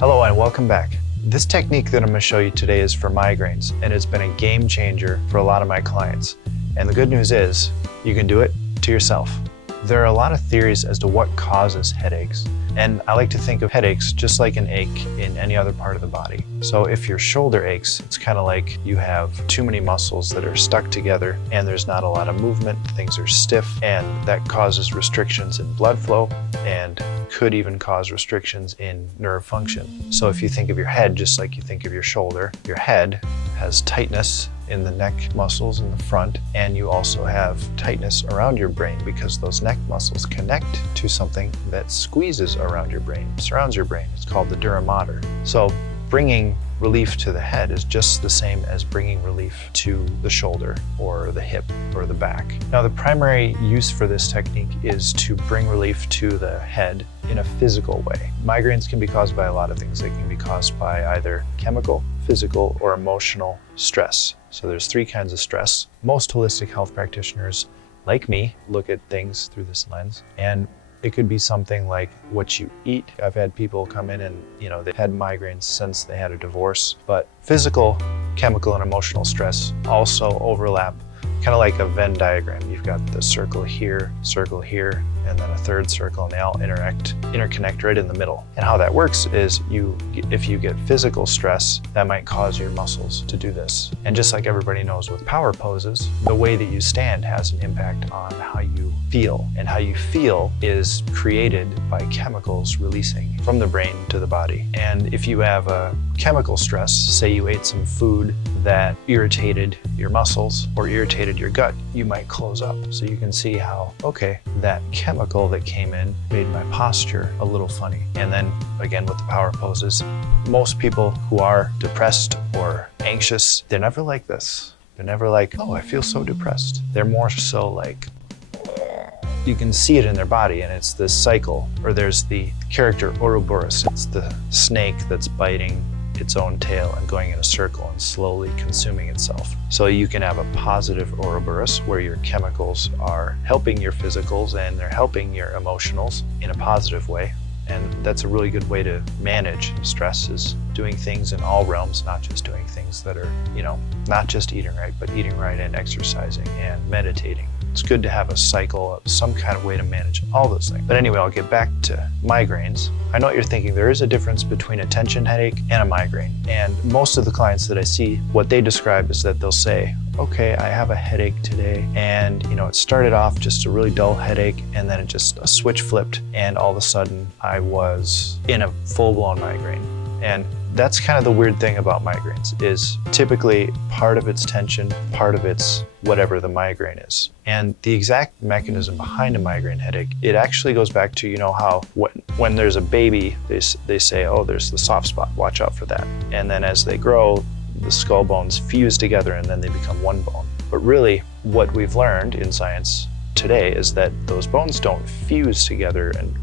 Hello and welcome back. This technique that I'm going to show you today is for migraines, and it's been a game changer for a lot of my clients. And the good news is you can do it to yourself. There are a lot of theories as to what causes headaches, and I like to think of headaches just like an ache in any other part of the body. So if your shoulder aches, it's kind of like you have too many muscles that are stuck together and there's not a lot of movement, things are stiff, and that causes restrictions in blood flow and could even cause restrictions in nerve function. So if you think of your head just like you think of your shoulder, your head has tightness in the neck muscles in the front, and you also have tightness around your brain because those neck muscles connect to something that squeezes around your brain, surrounds your brain. It's called the dura mater. So bringing relief to the head is just the same as bringing relief to the shoulder or the hip or the back. Now, the primary use for this technique is to bring relief to the head in a physical way. Migraines can be caused by a lot of things. They can be caused by either chemical, physical, or emotional stress. So there's three kinds of stress. Most holistic health practitioners, like me, look at things through this lens, and it could be something like what you eat. I've had people come in and, they've had migraines since they had a divorce, but physical, chemical, and emotional stress also overlap, kind of like a Venn diagram. You've got the circle here, and then a third circle, and they all interconnect right in the middle. And how that works is if you get physical stress, that might cause your muscles to do this. And just like everybody knows with power poses, the way that you stand has an impact on how you feel. And how you feel is created by chemicals releasing from the brain to the body. And if you have a chemical stress, say you ate some food that irritated your muscles or irritated your gut, you might close up. So you can see how, okay, that chemical that came in made my posture a little funny. And then again with the power poses, most people who are depressed or anxious, they're never like this. They're never like, oh, I feel so depressed. They're more so like, you can see it in their body, and it's this cycle. Or there's the character Ouroboros. It's the snake that's biting its own tail and going in a circle and slowly consuming itself. So you can have a positive Ouroboros where your chemicals are helping your physicals and they're helping your emotionals in a positive way. And that's a really good way to manage stress, is doing things in all realms, not just doing things that are, not just eating right, but eating right and exercising and meditating. It's good to have a cycle, some kind of way to manage all those things. But anyway, I'll get back to migraines. I know what you're thinking. There is a difference between a tension headache and a migraine. And most of the clients that I see, what they describe is that they'll say, okay, I have a headache today, and it started off just a really dull headache, and then a switch flipped, and all of a sudden I was in a full-blown migraine. And that's kind of the weird thing about migraines, is typically part of it's tension, part of it's whatever the migraine is. And the exact mechanism behind a migraine headache, it actually goes back to, how when there's a baby, they say, oh, there's the soft spot, watch out for that. And then as they grow, the skull bones fuse together and then they become one bone. But really, what we've learned in science today is that those bones don't fuse together and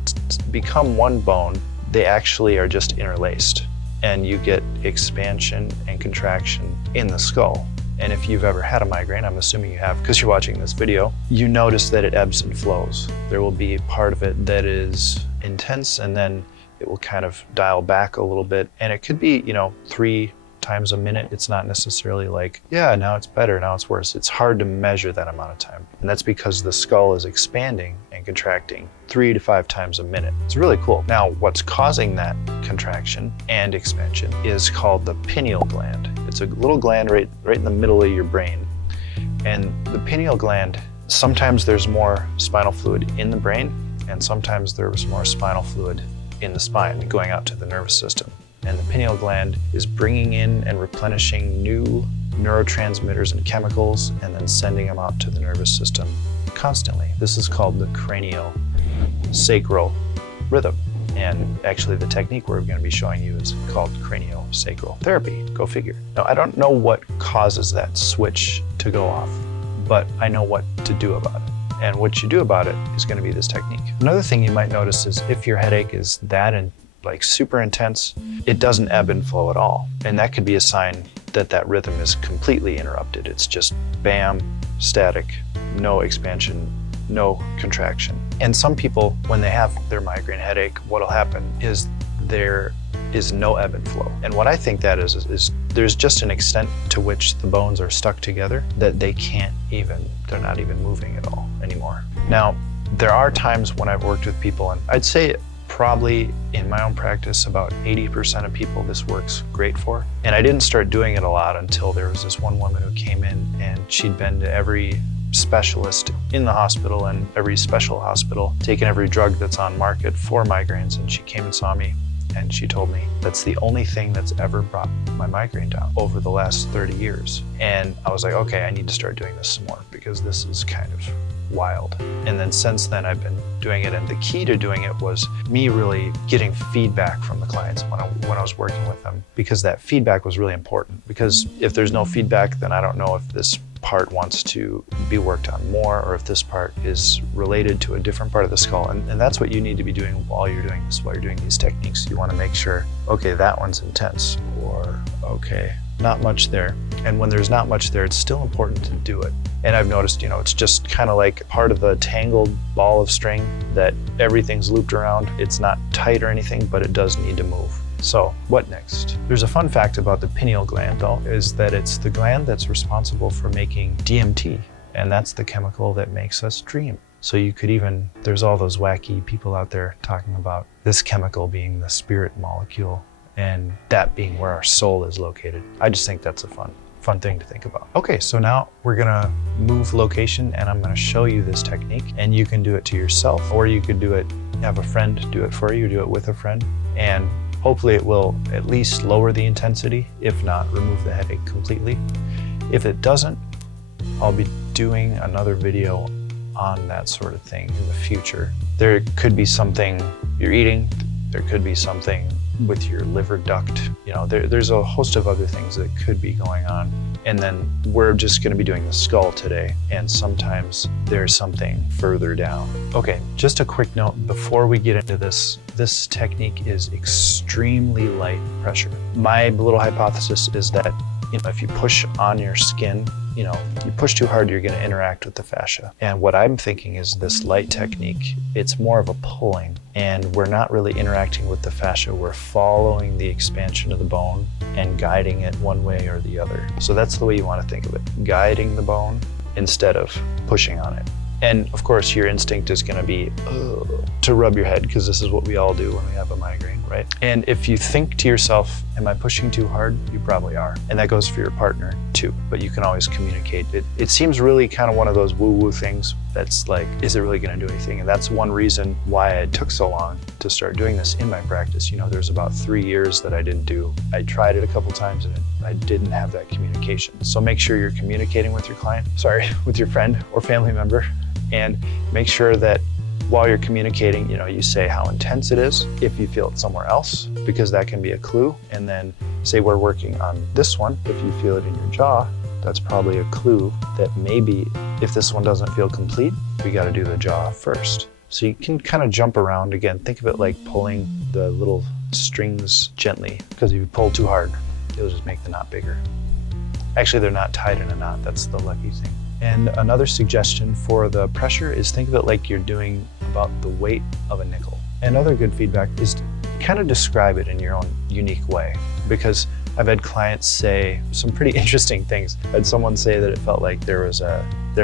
become one bone. They actually are just interlaced. And you get expansion and contraction in the skull. And if you've ever had a migraine, I'm assuming you have because you're watching this video, you notice that it ebbs and flows. There will be part of it that is intense, and then it will kind of dial back a little bit. And it could be, 3 times a minute. It's not necessarily like, yeah, now it's better, now it's worse. It's hard to measure that amount of time. And that's because the skull is expanding and contracting 3 to 5 times a minute. It's really cool. Now, what's causing that contraction and expansion is called the pineal gland. It's a little gland right in the middle of your brain. And the pineal gland, sometimes there's more spinal fluid in the brain, and sometimes there's more spinal fluid in the spine going out to the nervous system. And the pineal gland is bringing in and replenishing new neurotransmitters and chemicals and then sending them out to the nervous system constantly. This is called the craniosacral rhythm. And actually the technique we're going to be showing you is called craniosacral therapy. Go figure. Now, I don't know what causes that switch to go off, but I know what to do about it. And what you do about it is going to be this technique. Another thing you might notice is if your headache is super intense, it doesn't ebb and flow at all. And that could be a sign that rhythm is completely interrupted. It's just bam, static, no expansion, no contraction. And some people, when they have their migraine headache, what'll happen is their is no ebb and flow. And what I think that is there's just an extent to which the bones are stuck together that they're not even moving at all anymore. Now, there are times when I've worked with people, and I'd say probably in my own practice, about 80% of people this works great for. And I didn't start doing it a lot until there was this one woman who came in and she'd been to every specialist in the hospital and every special hospital, taken every drug that's on market for migraines, and she came and saw me and she told me that's the only thing that's ever brought my migraine down over the last 30 years. And I was like, okay, I need to start doing this some more because this is kind of wild. And then since then I've been doing it, and the key to doing it was me really getting feedback from the clients when I was working with them, because that feedback was really important. Because if there's no feedback, then I don't know if this part wants to be worked on more, or if this part is related to a different part of the skull. And that's what you need to be doing while you're doing this, while you're doing these techniques. You want to make sure, okay, that one's intense, or okay, not much there. And when there's not much there, it's still important to do it. And I've noticed, it's just kind of like part of the tangled ball of string that everything's looped around. It's not tight or anything, but it does need to move. So what next? There's a fun fact about the pineal gland, though, is that it's the gland that's responsible for making DMT, and that's the chemical that makes us dream. So you could there's all those wacky people out there talking about this chemical being the spirit molecule and that being where our soul is located. I just think that's a fun thing to think about. Okay, so now we're gonna move location, and I'm gonna show you this technique, and you can do it to yourself, or you could have a friend do it for you, do it with a friend, and hopefully it will at least lower the intensity, if not remove the headache completely. If it doesn't, I'll be doing another video on that sort of thing in the future. There could be something you're eating, there could be something with your liver duct, there's a host of other things that could be going on. And then we're just gonna be doing the skull today, and sometimes there's something further down. Okay, just a quick note before we get into this technique is extremely light pressure. My little hypothesis is that if you push on your skin, you push too hard, you're going to interact with the fascia. And what I'm thinking is this light technique, it's more of a pulling, and we're not really interacting with the fascia. We're following the expansion of the bone and guiding it one way or the other. So that's the way you want to think of it, guiding the bone instead of pushing on it. And of course, your instinct is going to be to rub your head, because this is what we all do when we have a migraine, right? And if you think to yourself, am I pushing too hard? You probably are. And that goes for your partner too, but you can always communicate. It seems really kind of one of those woo-woo things that's like, is it really going to do anything? And that's one reason why it took so long to start doing this in my practice. There's about 3 years that I didn't do. I tried it a couple times and I didn't have that communication. So make sure you're communicating with with your friend or family member. And make sure that while you're communicating, you say how intense it is if you feel it somewhere else, because that can be a clue. And then say we're working on this one. If you feel it in your jaw, that's probably a clue that maybe if this one doesn't feel complete, we got to do the jaw first. So you can kind of jump around. Again, think of it like pulling the little strings gently, because if you pull too hard, it'll just make the knot bigger. Actually, they're not tied in a knot. That's the lucky thing. And another suggestion for the pressure is think of it like you're doing about the weight of a nickel. And other good feedback is to kind of describe it in your own unique way, because I've had clients say some pretty interesting things. I had someone say that it felt like their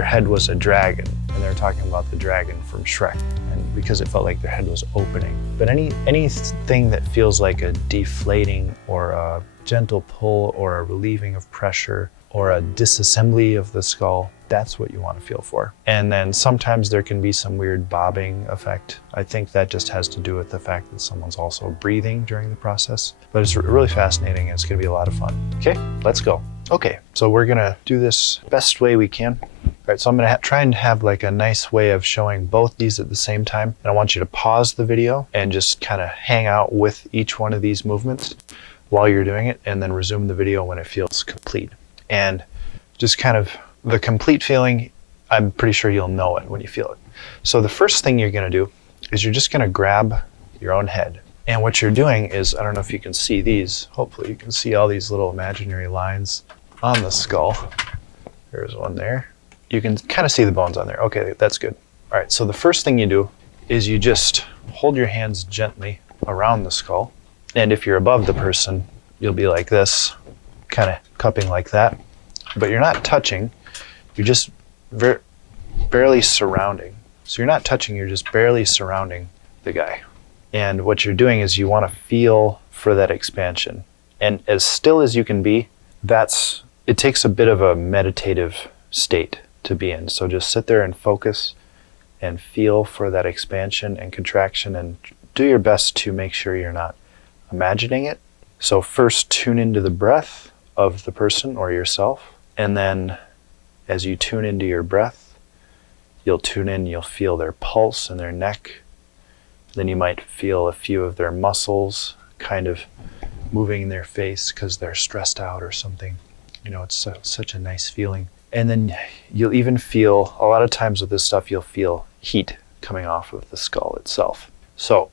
head was a dragon, and they were talking about the dragon from Shrek, and because it felt like their head was opening. But anything that feels like a deflating or a gentle pull or a relieving of pressure or a disassembly of the skull, that's what you want to feel for. And then sometimes there can be some weird bobbing effect. I think that just has to do with the fact that someone's also breathing during the process. But it's really fascinating, and it's going to be a lot of fun. Okay, let's go. Okay, so we're going to do this best way we can. All right, so I'm going to try and have like a nice way of showing both these at the same time. And I want you to pause the video and just kind of hang out with each one of these movements while you're doing it, and then resume the video when it feels complete. And just kind of the complete feeling, I'm pretty sure you'll know it when you feel it. So the first thing you're going to do is you're just going to grab your own head. And what you're doing is, I don't know if you can see these, hopefully you can see all these little imaginary lines on the skull. There's one there. You can kind of see the bones on there. Okay, that's good. All right, so the first thing you do is you just hold your hands gently around the skull, And if you're above the person, you'll be like this, kind of cupping like that. But you're not touching, you're just barely surrounding. So you're not touching, you're just barely surrounding the guy. And what you're doing is you want to feel for that expansion. And as still as you can be, it takes a bit of a meditative state to be in. So just sit there and focus and feel for that expansion and contraction, and do your best to make sure you're not imagining it. So first tune into the breath of the person or yourself, and then as you tune into your breath, you'll feel their pulse in their neck. Then you might feel a few of their muscles kind of moving in their face because they're stressed out or something. You know, it's such a nice feeling. And then you'll even feel, a lot of times with this stuff, you'll feel heat coming off of the skull itself. So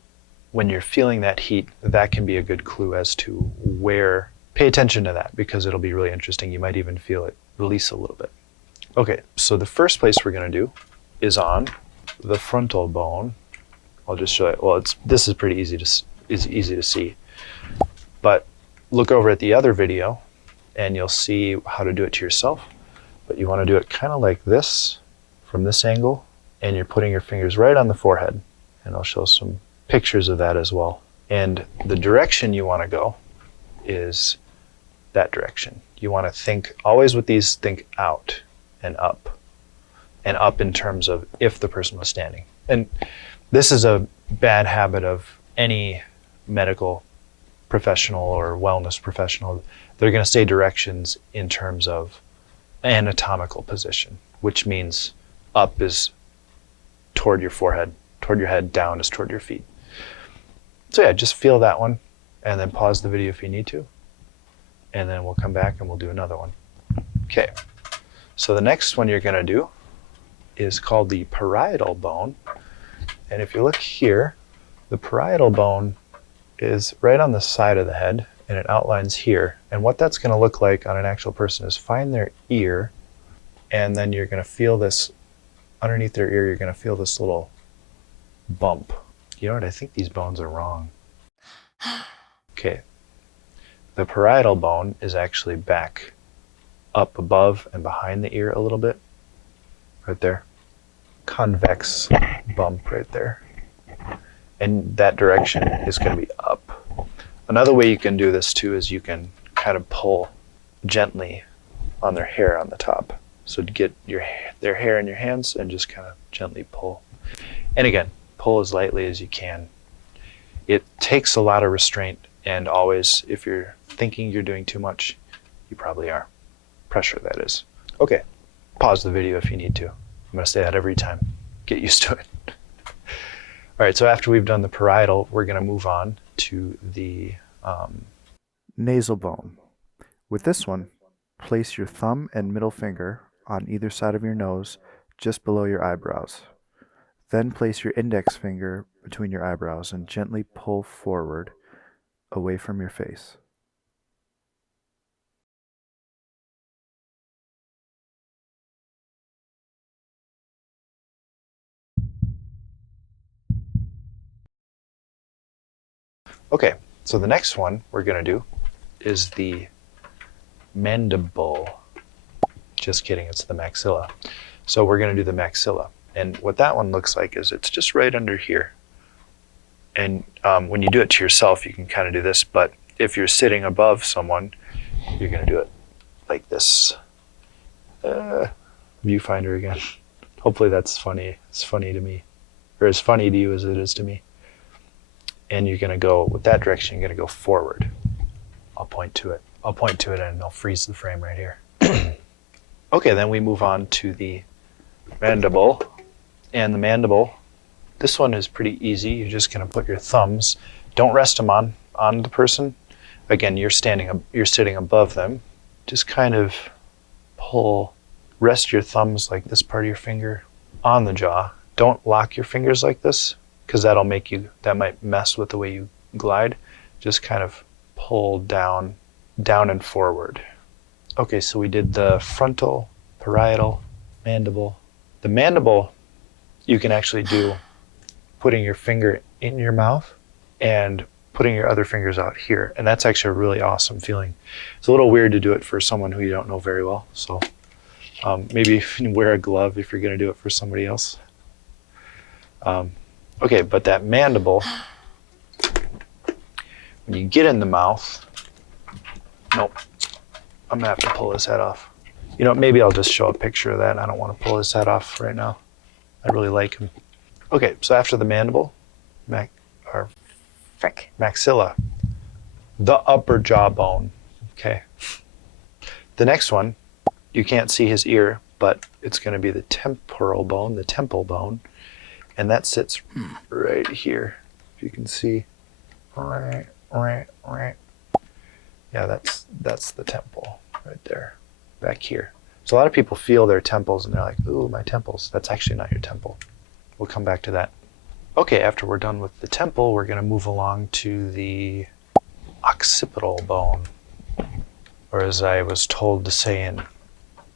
when you're feeling that heat, that can be a good clue as to where. Pay attention to that because it'll be really interesting. You might even feel it release a little bit. Okay, so the first place we're going to do is on the frontal bone. I'll just show you. Well, this is pretty easy to see. But look over at the other video and you'll see how to do it to yourself. But you want to do it kind of like this, from this angle, and you're putting your fingers right on the forehead. And I'll show some pictures of that as well. And the direction you want to go is that direction. You want to think, always with these, think out and up in terms of if the person was standing. And this is a bad habit of any medical professional or wellness professional. They're going to say directions in terms of anatomical position, which means up is toward your forehead, toward your head, down is toward your feet. So yeah, just feel that one and then pause the video if you need to. And then we'll come back and we'll do another one. Okay, so the next one you're going to do is called the parietal bone. And if you look here, the parietal bone is right on the side of the head and it outlines here. And what that's going to look like on an actual person is find their ear, and then you're going to feel this, underneath their ear, you're going to feel this little bump. You know what? I think these bones are wrong. Okay. The parietal bone is actually back up above and behind the ear a little bit. Right there. Convex bump right there. And that direction is going to be up. Another way you can do this too is you can kind of pull gently on their hair on the top. So to get their hair in your hands and just kind of gently pull. And again, pull as lightly as you can. It takes a lot of restraint, and always, if you're thinking you're doing too much, you probably are. Pressure, that is. Okay, pause the video if you need to. I'm going to say that every time. Get used to it. All right, so after we've done the parietal, we're going to move on to the nasal bone. With this one, place your thumb and middle finger on either side of your nose, just below your eyebrows. Then place your index finger between your eyebrows and gently pull forward away from your face. Okay, so the next one we're going to do is the mandible. Just kidding, it's the maxilla. So we're going to do the maxilla. And what that one looks like is it's just right under here. And when you do it to yourself, you can kind of do this, but if you're sitting above someone, you're going to do it like this. Viewfinder again. Hopefully that's funny. It's funny to me, or as funny to you as it is to me. And you're going to go, with that direction, you're going to go forward. I'll point to it and I'll freeze the frame right here. Okay, then we move on to the mandible. And the mandible, this one is pretty easy. You're just going to put your thumbs, don't rest them on the person. Again, you're sitting above them. Just kind of rest your thumbs, like this part of your finger, on the jaw. Don't lock your fingers like this, because that might mess with the way you glide. Just kind of pull down and forward. Okay, so we did the frontal, parietal, mandible. The mandible, you can actually do putting your finger in your mouth and putting your other fingers out here. And that's actually a really awesome feeling. It's a little weird to do it for someone who you don't know very well. So maybe wear a glove if you're going to do it for somebody else. Okay, but that mandible, when you get in the mouth, nope, I'm gonna have to pull his head off. You know, maybe I'll just show a picture of that. I don't want to pull his head off right now. I really like him. Okay, so after the mandible, maxilla, the upper jawbone. Okay. The next one, you can't see his ear, but it's going to be the temporal bone, the temple bone, and that sits right here. If you can see, right. Yeah, that's the temple right there, back here. So a lot of people feel their temples and they're like, ooh, my temples. That's actually not your temple. We'll come back to that. Okay, after we're done with the temple, we're going to move along to the occipital bone, or as I was told to say in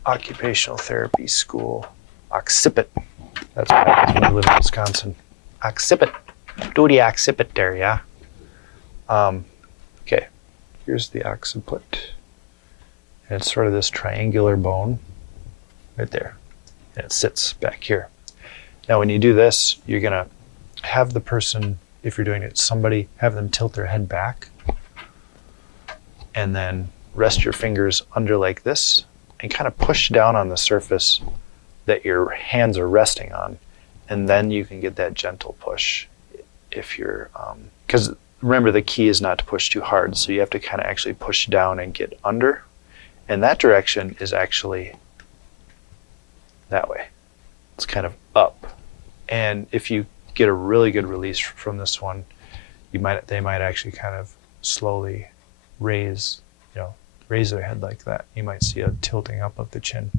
occupational therapy school, occipit. That's what happens when you live in Wisconsin. Occipit. Do the occipit there, yeah? Okay, here's the occiput. And it's sort of this triangular bone right there. And it sits back here. Now when you do this, you're going to have the person, if you're doing it, somebody, have them tilt their head back and then rest your fingers under like this and kind of push down on the surface that your hands are resting on. And then you can get that gentle push if you're, because remember the key is not to push too hard. So you have to kind of actually push down and get under. And that direction is actually that way. It's kind of up. And if you get a really good release from this one, they might actually kind of slowly raise their head like that. You might see a tilting up of the chin.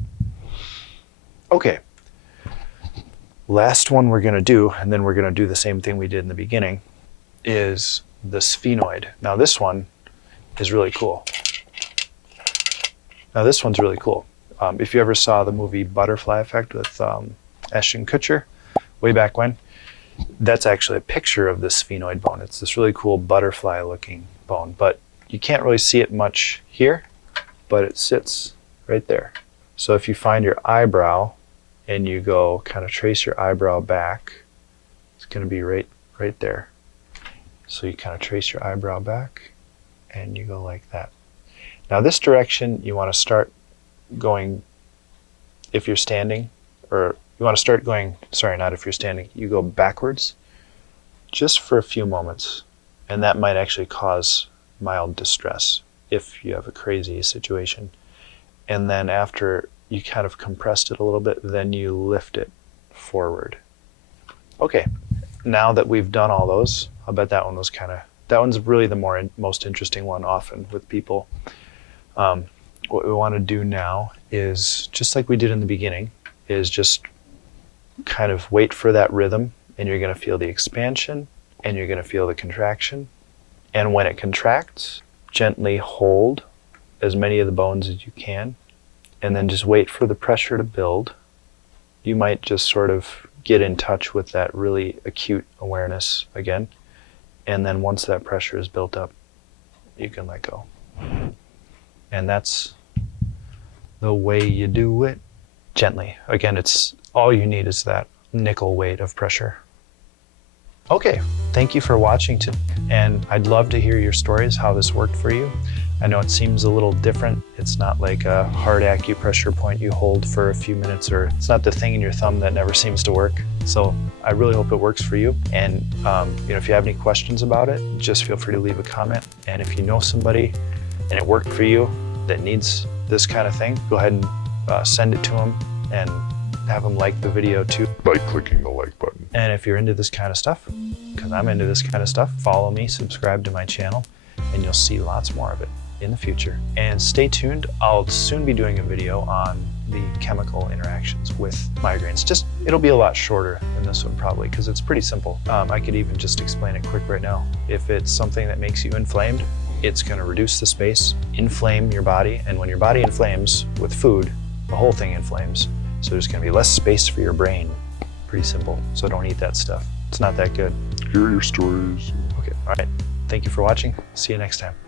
Okay. Last one we're going to do, and then we're going to do the same thing we did in the beginning, is the sphenoid. Now this one is really cool. If you ever saw the movie Butterfly Effect with Ashton Kutcher way back when, that's actually a picture of the sphenoid bone. It's this really cool butterfly looking bone, but you can't really see it much here, but it sits right there. So if you find your eyebrow and you go kind of trace your eyebrow back, it's going to be right there. So you kind of trace your eyebrow back and you go like that. Now this direction you want to start going if you're standing, or you want to start going, sorry, not if you're standing, you go backwards just for a few moments. And that might actually cause mild distress if you have a crazy situation. And then after you kind of compressed it a little bit, then you lift it forward. Okay, now that we've done all those, I'll bet that one's really the most interesting one often with people. What we want to do now is, just like we did in the beginning, is just kind of wait for that rhythm, and you're going to feel the expansion and you're going to feel the contraction. And when it contracts, gently hold as many of the bones as you can, and then just wait for the pressure to build. You might just sort of get in touch with that really acute awareness again. And then once that pressure is built up, you can let go. And that's the way you do it. Gently. Again, it's all you need is that nickel weight of pressure. Okay, thank you for watching today. And I'd love to hear your stories, how this worked for you. I know it seems a little different. It's not like a hard acupressure point you hold for a few minutes, or it's not the thing in your thumb that never seems to work. So I really hope it works for you. And if you have any questions about it, just feel free to leave a comment. And if you know somebody and it worked for you that needs this kind of thing, go ahead and send it to them and have them like the video too. By clicking the like button. And if you're into this kind of stuff, because I'm into this kind of stuff, follow me, subscribe to my channel, and you'll see lots more of it in the future. And stay tuned, I'll soon be doing a video on the chemical interactions with migraines. It'll be a lot shorter than this one probably, because it's pretty simple. I could even just explain it quick right now. If it's something that makes you inflamed, it's going to reduce the space, inflame your body, and when your body inflames with food, the whole thing inflames. So there's going to be less space for your brain. Pretty simple. So don't eat that stuff. It's not that good. Hear your stories. Okay, all right. Thank you for watching. See you next time.